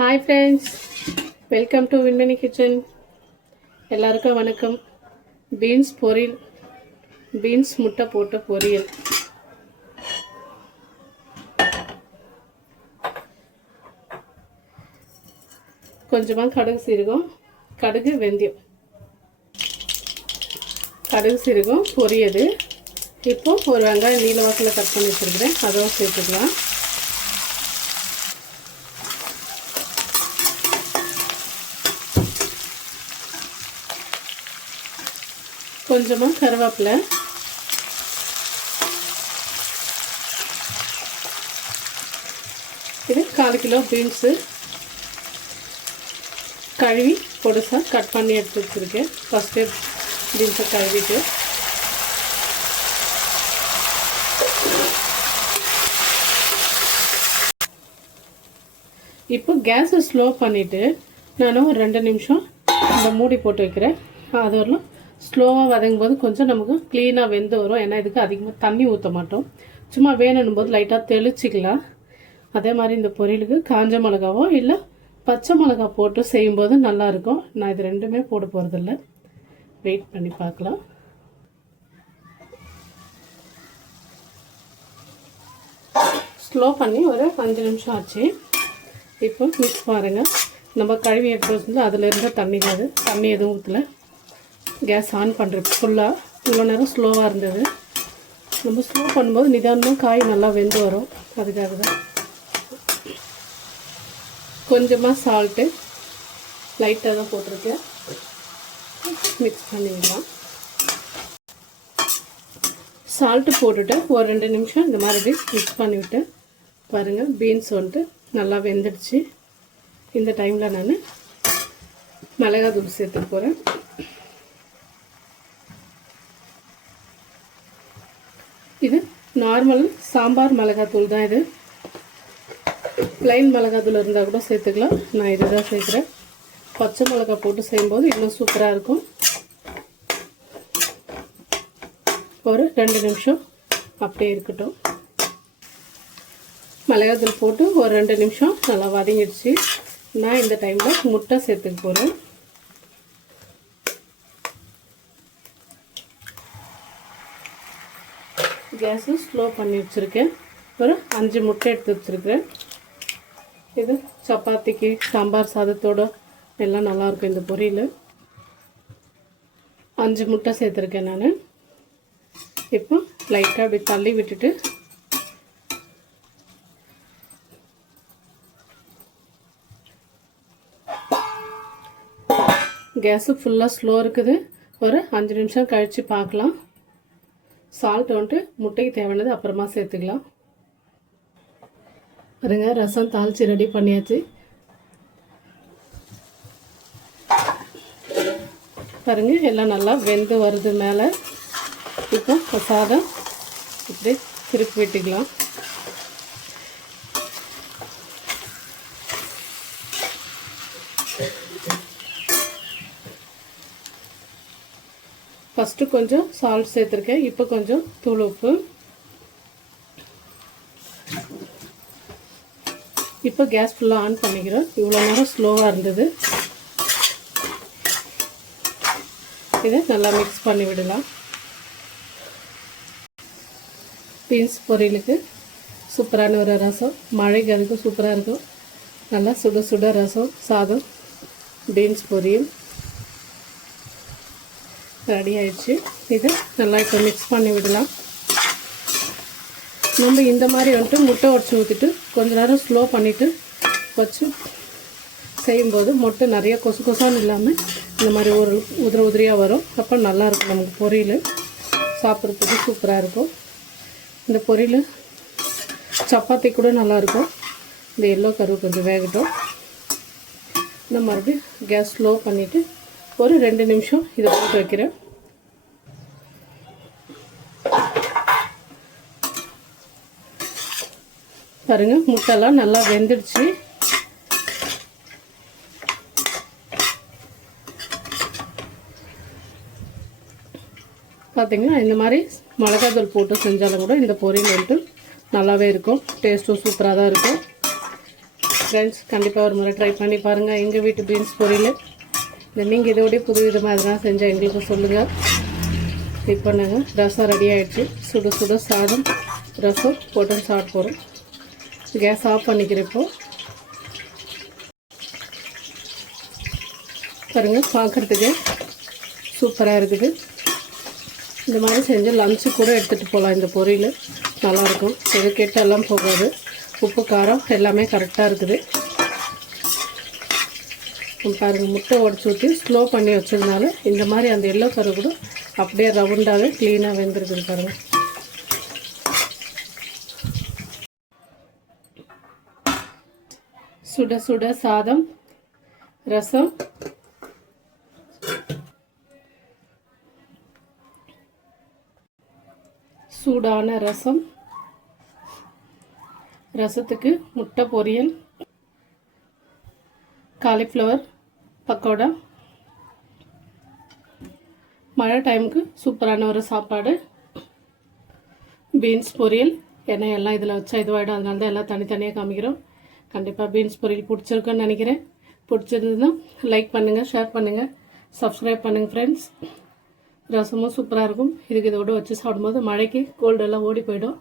Hi friends, welcome to Winmany Kitchen. எல்லாருக்கும் வணக்கம். Beans பொரியல், பீன்ஸ் முட்டை போட்ட பொரியல். கொஞ்சமா கடுகு சீரகம், கடுகு வெந்தயம். கடுகு சீரகம் பொரியது. இப்போ ஒரு வெங்காயம் நீல வாக்கில் கட் பண்ணி வச்சிருக்கிறேன், அதுவும் சேர்த்துக்கலாம். கொஞ்சமாக கருவேப்பிலை, இது 1/4 கிலோ பீன்ஸு கழுவி பொடுசாக கட் பண்ணி எடுத்து வச்சுருக்கேன். ஃபஸ்ட்டு பீன்ஸை கழுவிட்டு இப்போ கேஸை ஸ்லோ பண்ணிவிட்டு நான் ஒரு 2 நிமிஷம் இந்த மூடி போட்டு வைக்கிறேன். அது வரலாம் ஸ்லோவாக வதங்கும் போது கொஞ்சம் நமக்கு க்ளீனாக வெந்து வரும். ஏன்னா இதுக்கு அதிகமாக தண்ணி ஊற்ற மாட்டோம், சும்மா வேணும் போது லைட்டாக தெளிச்சிக்கலாம். அதே மாதிரி இந்த பொரியலுக்கு காஞ்ச மிளகாவோ இல்லை பச்சை மிளகா போட்டு செய்யும்போது நல்லாயிருக்கும். நான் இது ரெண்டுமே போட போகிறதில்ல, வெயிட் பண்ணி பார்க்கலாம். ஸ்லோ பண்ணி ஒரு 5 நிமிஷம் ஆச்சு. இப்போ மிக்ஸ் பாருங்கள், நம்ம கழுவி எடுத்து வச்சுருந்து அதில் இருந்த தண்ணி தான், தண்ணி எதுவும் ஊற்றலை. கேஸ் ஆன் பண்ணுறது ஃபுல்லாக இவ்வளோ நேரம் ஸ்லோவாக இருந்தது. நம்ம ஸ்லோ பண்ணும்போது நிதானமாக காய் நல்லா வெந்து வரும், அதுக்காக தான். கொஞ்சமாக சால்ட்டு லைட்டாக தான் போட்டிருக்கேன், மிக்ஸ் பண்ணிடலாம். சால்ட்டு போட்டுவிட்டு ஒரு 2 நிமிஷம் இந்த மாதிரி மிக்ஸ் பண்ணிவிட்டு பாருங்கள், பீன்ஸ் வந்துட்டு நல்லா வெந்துடுச்சு. இந்த டைமில் நான் மிளகாய் தூள் சேர்த்துக்க போகிறேன். இது நார்மல் சாம்பார் மிளகாத்தூள் தான். இது ப்ளைன் மிளகாத்தூள் இருந்தால் கூட சேர்த்துக்கலாம், நான் இது தான் சேர்க்குறேன். பச்சை மிளகா போட்டு செய்யும்போது இன்னும் சூப்பராக இருக்கும். ஒரு 2 நிமிஷம் அப்படியே இருக்கட்டும். மிளகாத்தூள் போட்டு ஒரு 2 நிமிஷம் நல்லா வதங்கிடுச்சு. நான் இந்த டைமில் முட்டை சேர்த்துக்க போகிறேன். கேஸு ஸ்லோ பண்ணி வச்சுருக்கேன். ஒரு 5 முட்டை எடுத்து வச்சுருக்கிறேன். இது சப்பாத்திக்கு சாம்பார் சாதத்தோடு எல்லாம் நல்லாயிருக்கும் இந்த பொரியல். 5 முட்டை சேர்த்துருக்கேன் நான். இப்போ லைட்டாக அப்படி தள்ளி விட்டுட்டு கேஸு ஃபுல்லாக ஸ்லோ இருக்குது. ஒரு 5 நிமிஷம் கழித்து பார்க்கலாம். சால்ட் வந்துட்டு முட்டைக்கு தேவையானது அப்புறமா சேர்த்துக்கலாம். பாருங்க, ரசம் தாளித்து ரெடி பண்ணியாச்சு. பாருங்க, எல்லாம் நல்லா வெந்து வருது மேலே. இப்போ சாதம் இப்படி திருப்பி விட்டுக்கலாம். ஃபஸ்ட்டு கொஞ்சம் சால்ட் சேர்த்துருக்கேன், இப்போ கொஞ்சம் தூள் உப்பு. இப்போ கேஸ் ஃபுல்லாக ஆன் பண்ணிக்கிறோம். இவ்வளோ நேரம் ஸ்லோவாக இருந்தது. இதை நல்லா மிக்ஸ் பண்ணி விடலாம். பீன்ஸ் பொரியலுக்கு சூப்பரான ஒரு ரசம், மழைக்கு அதுக்கும் சூப்பராக இருக்கும். நல்லா சுட சுட ரசம், சாதம், பீன்ஸ் பொரியல் ரெடி ஆயிடுச்சு. இது நல்லா இப்போ மிக்ஸ் பண்ணி விடலாம். நம்ம இந்த மாதிரி வந்துட்டு முட்டை உடச்சி ஊற்றிட்டு கொஞ்ச நேரம் ஸ்லோ பண்ணிவிட்டு வச்சு செய்யும்போது முட்டை நிறைய கொசு கொசான்னு இல்லாமல் இந்த மாதிரி ஒரு உதிரியாக வரும். அப்போ நல்லாயிருக்கும், நமக்கு பொரியல் சாப்பிட்றதுக்கு சூப்பராக இருக்கும். இந்த பொரியல் சப்பாத்தி கூட நல்லாயிருக்கும். இந்த எல்லோ கருவு கொஞ்சம் வேகட்டும். இந்த மறுபடியும் கேஸ் ஸ்லோ பண்ணிவிட்டு ஒரு 2 நிமிஷம் இதை போட்டு வைக்கிறேன். பாருங்க, முட்டைலாம் நல்லா வெந்துடுச்சு. பார்த்தீங்கன்னா இந்த மாதிரி மிளகாத்தூள் போட்டு செஞ்சாலும் கூட இந்த பொரியல் வந்துட்டு நல்லாவே இருக்கும். டேஸ்ட்டும் சூப்பராக தான் இருக்கும். ஃப்ரெண்ட்ஸ், கண்டிப்பாக ஒரு முறை ட்ரை பண்ணி பாருங்கள் எங்கள் வீட்டு பீன்ஸ் பொரியல். நீங்கள் இதோடய புது விதமாக எதனா செஞ்சால் எங்களுக்கு சொல்லுங்கள். இப்போ நாங்கள் ரசம் ரெடி ஆகிடுச்சு. சுட சுட சாதம் ரசம் போட்டு சாப்பிட போகிறோம். கேஸ் ஆஃப் பண்ணிக்கிறப்போ பாருங்கள், பார்க்குறதுக்கு சூப்பராக இருக்குது. இந்த மாதிரி செஞ்சு லஞ்சு கூட எடுத்துகிட்டு போகலாம். இந்த பொரியல் நல்லாயிருக்கும், எது கெட்டெல்லாம் போகாது. உப்பு காரம் எல்லாமே கரெக்டாக இருக்குது. பாருங்கள், முட்டை உடச்சி ஊற்றி ஸ்லோ பண்ணி வச்சதுனால இந்த மாதிரி அந்த எல்லோ கரு கூட அப்படியே ரவுண்டாகவே க்ளீனாக வெந்திருக்குது பாருங்கள். சுட சுட சாதம் ரசம் சூடான ரசம், ரசத்துக்கு முட்டை பொரியல், காலிஃப்ளவர் பக்கோடா. மழை டைமுக்கு சூப்பரான ஒரு சாப்பாடு. பீன்ஸ் பொரியல், ஏன்னா எல்லாம் இதில் வச்சா இதுவாகிடும், அதனால தான் எல்லாம் தனித்தனியாக காமிக்கிறோம். கண்டிப்பாக பீன்ஸ் பொரியல் பிடிச்சிருக்குன்னு நினைக்கிறேன். பிடிச்சிருந்ததுன்னா லைக் பண்ணுங்கள், ஷேர் பண்ணுங்கள், சப்ஸ்கிரைப் பண்ணுங்கள் ஃப்ரெண்ட்ஸ். ரசமும் சூப்பராக இருக்கும். இதுக்கு இதோடு வச்சு சாப்பிடும்போது மழைக்கு கோல்டெல்லாம் ஓடி போயிடும்.